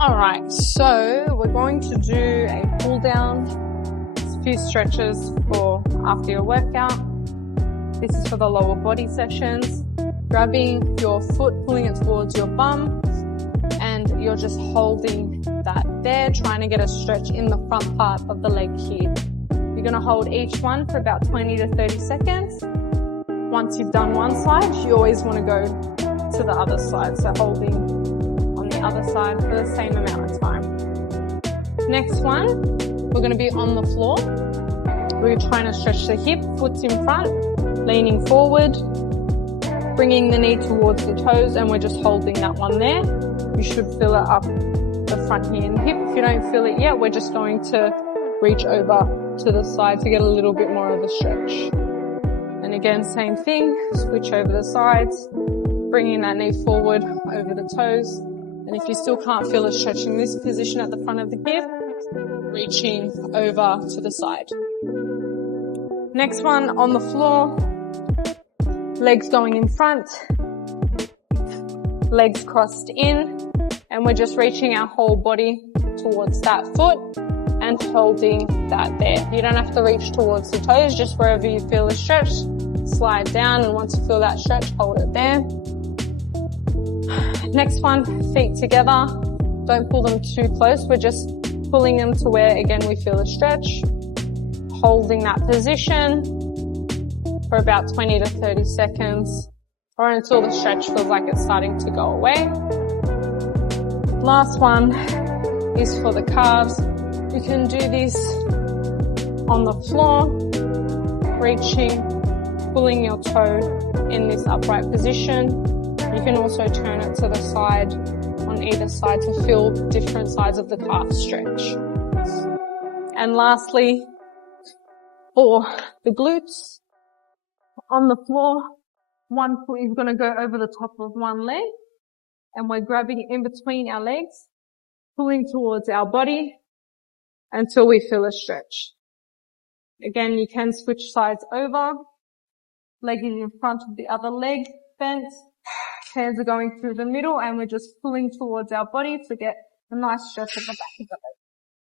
Alright, so we're going to do a pull down, a few stretches for after your workout. This is for the lower body sessions. Grabbing your foot, pulling it towards your bum, and you're just holding that there, trying to get a stretch in the front part of the leg here. You're going to hold each one for about 20 to 30 seconds. Once you've done one side, you always want to go to the other side, so holding on the other side for the same amount of time. Next one, we're going to be on the floor. We're trying to stretch the hip, foot's in front, leaning forward, bringing the knee towards the toes, and we're just holding that one there. You should feel it up the front here and hip. If you don't feel it yet, we're just going to reach over to the side to get a little bit more of a stretch. And again, same thing, switch over the sides, bringing that knee forward over the toes. And if you still can't feel a stretch in this position at the front of the hip, reaching over to the side. Next one, on the floor, legs going in front, legs crossed in, and we're just reaching our whole body towards that foot and holding that there. You don't have to reach towards the toes, just wherever you feel a stretch, slide down, and once you feel that stretch, hold it there. Next one, feet together. Don't pull them too close. We're just pulling them to where, again, we feel a stretch. Holding that position for about 20 to 30 seconds or until the stretch feels like it's starting to go away. Last one is for the calves. You can do this on the floor, reaching, pulling your toe in this upright position. You can also turn it to the side on either side to feel different sides of the calf stretch. And lastly, for the glutes, on the floor, one foot is going to go over the top of one leg, and we're grabbing in between our legs, pulling towards our body until we feel a stretch. Again, you can switch sides over, leg is in front of the other leg, bent, hands are going through the middle, and we're just pulling towards our body to get a nice stretch at the back of the leg.